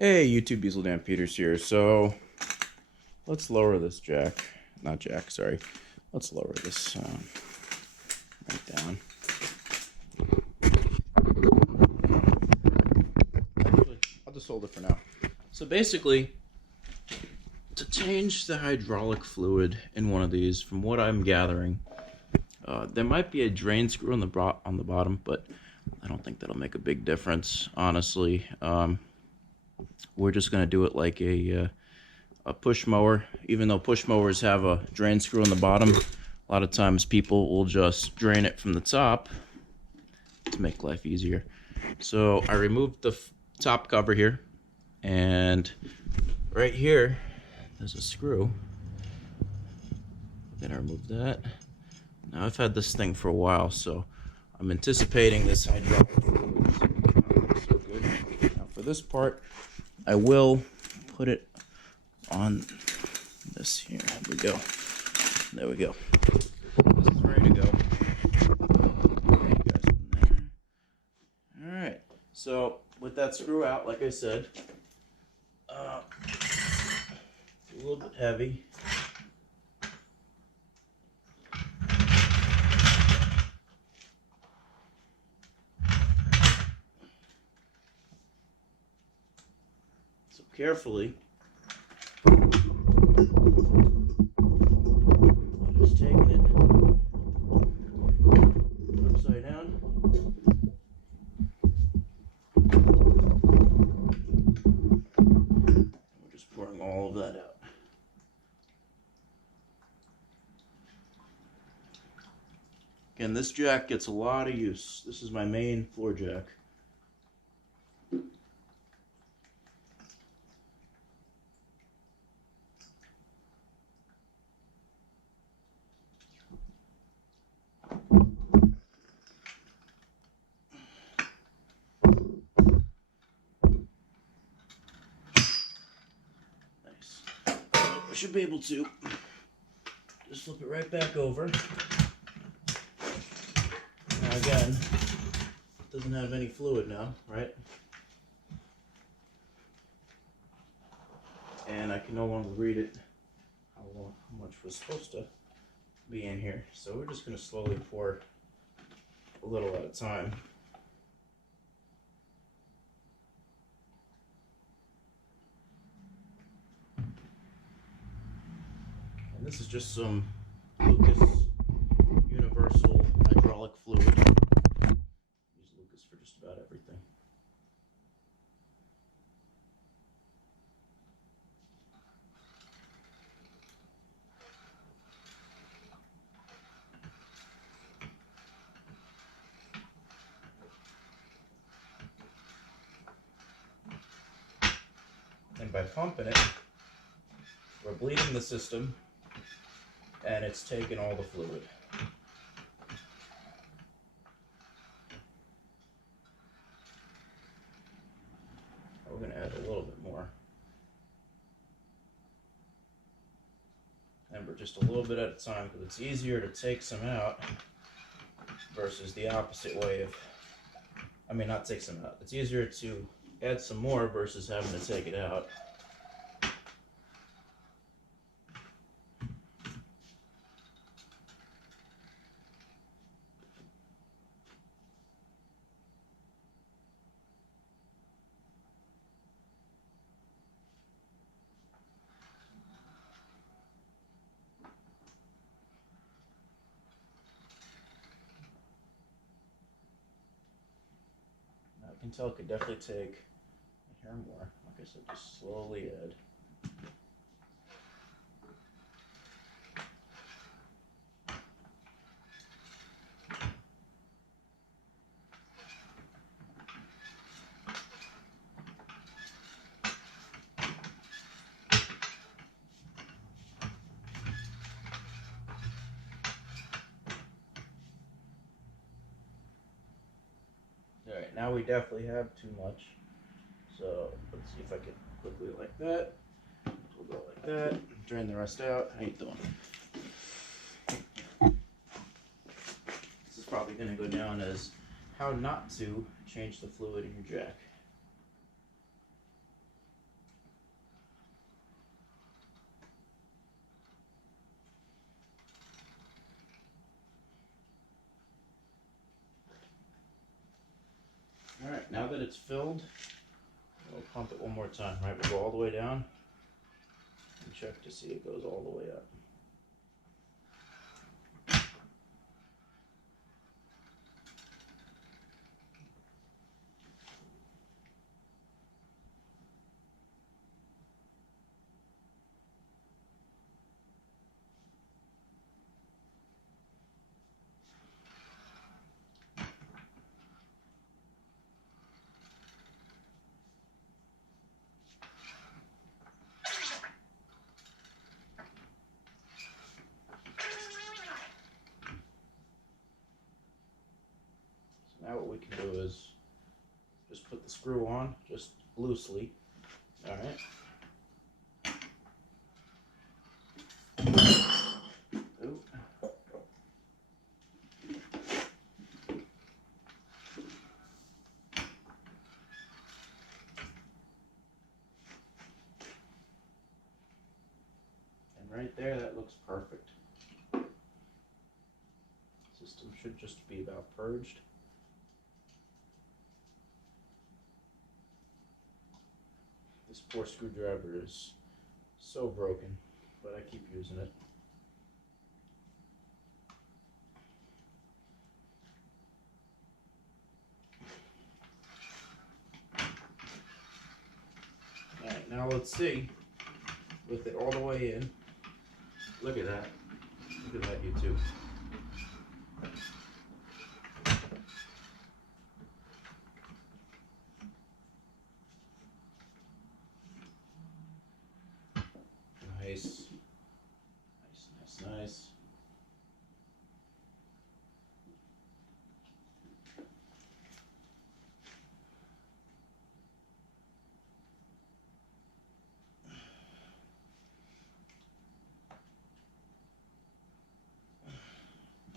Hey, YouTube, Diesel Dan Peters here. So let's lower this jack, sorry. Let's lower this right down. Actually, I'll just hold it for now. So basically, to change the hydraulic fluid in one of these, from what I'm gathering, there might be a drain screw on the bottom, but I don't think that'll make a big difference, honestly. We're just gonna do it like a push mower. Even though push mowers have a drain screw on the bottom, a lot of times people will just drain it from the top to make life easier. So I removed the top cover here, and right here there's a screw. I'm gonna remove that. Now I've had this thing for a while, so I'm anticipating this hydraulic fluid is not look so good. Now for this part, I will put it on this here. There we go. There we go. This is ready to go. Alright, so with that screw out, like I said, it's a little bit heavy. So carefully, I'm just taking it upside down. We're just pouring all of that out. Again, this jack gets a lot of use. This is my main floor jack. Nice. So we should be able to just flip it right back over. Now again, it doesn't have any fluid now, right? And I can no longer read it how much was supposed to be in here. So we're just going to slowly pour a little at a time. And this is just some Lucas Universal hydraulic fluid. Use Lucas for just about everything. And by pumping it, we're bleeding the system, and it's taking all the fluid. We're going to add a little bit more. Remember, just a little bit at a time, because it's easier to take some out versus the opposite way of, not take some out. It's easier to add some more versus having to take it out. I can tell it could definitely take a hair more. Like I said, just slowly add. Alright, now we definitely have too much. So let's see if I can quickly like that. We'll go like that. Drain the rest out. How you doing? This is probably going to go down as how not to change the fluid in your jack. now that it's filled, we'll pump it one more time, right? We'll go all the way down and check to see it goes all the way up. Now what we can do is just put the screw on, just loosely. All right. Ooh. And right there, that looks perfect. System should just be about purged. This poor screwdriver is so broken, but I keep using it. Alright, now let's see, with it all the way in, look at that, YouTube. Nice. Nice.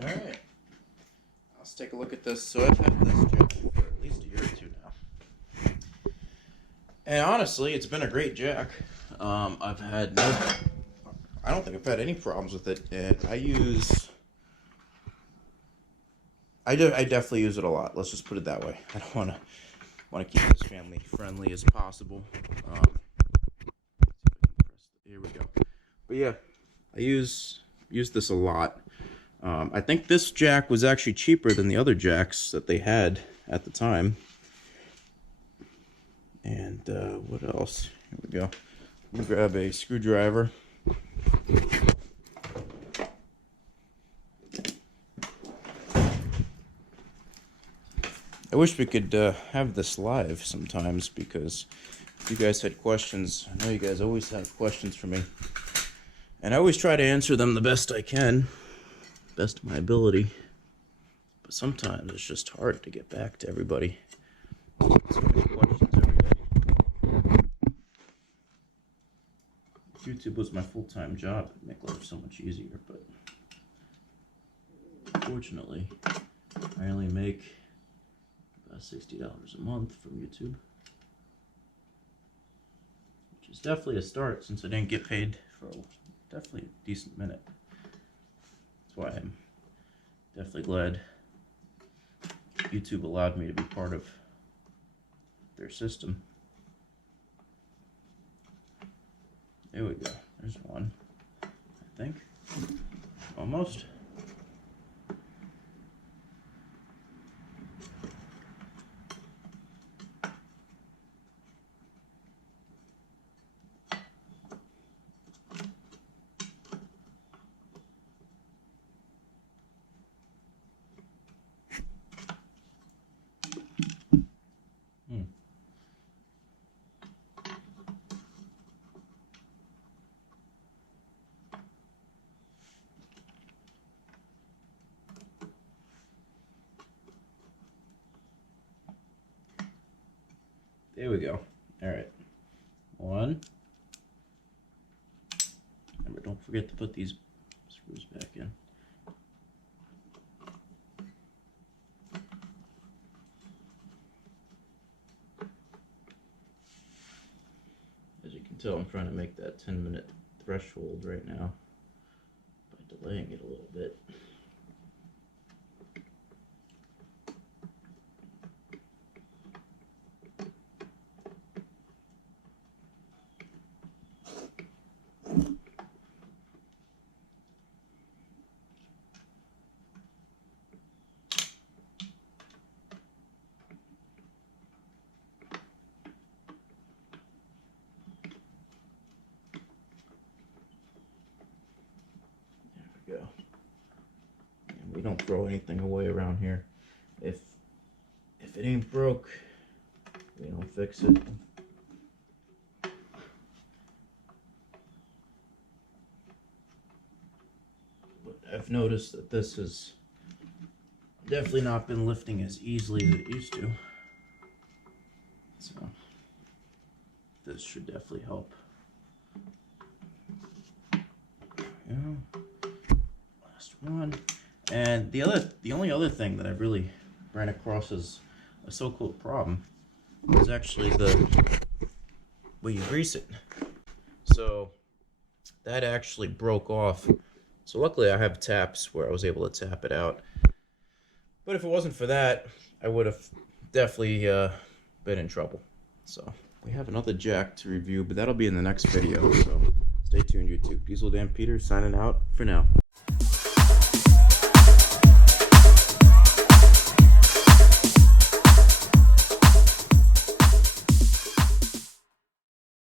Alright. Let's take a look at this. So I've had this jack for at least a year or two now. And honestly, it's been a great jack. I've had I don't think I've had any problems with it, and I definitely use it a lot. Let's just put it that way. I don't want to keep this family friendly as possible. Here we go. But yeah, I use this a lot. I think this jack was actually cheaper than the other jacks that they had at the time. And what else? Here we go. Let me grab a screwdriver. I wish we could have this live sometimes, because if you guys had questions, I know you guys always have questions for me. And I always try to answer them the best I can, best of my ability. But sometimes it's just hard to get back to everybody. So many questions every day. If YouTube was my full-time job, it'd make life so much easier, but unfortunately, I only make about $60 a month from YouTube, which is definitely a start since I didn't get paid for definitely a decent minute. That's why I'm definitely glad YouTube allowed me to be part of their system. There we go. There's one, I think. Almost. There we go. All right. One. Remember, don't forget to put these screws back in. As you can tell, I'm trying to make that 10-minute threshold right now by delaying it a little bit. we don't throw anything away around here. If it ain't broke, we don't fix it. But I've noticed that this has definitely not been lifting as easily as it used to. So this should definitely help. Yeah. Last one. And the only other thing that I really ran across as a so-called problem is actually the way you grease it. So that actually broke off. So luckily I have taps where I was able to tap it out. But if it wasn't for that, I would have definitely been in trouble. So we have another jack to review, but that'll be in the next video. So stay tuned, YouTube. Diesel Dan Peter signing out for now.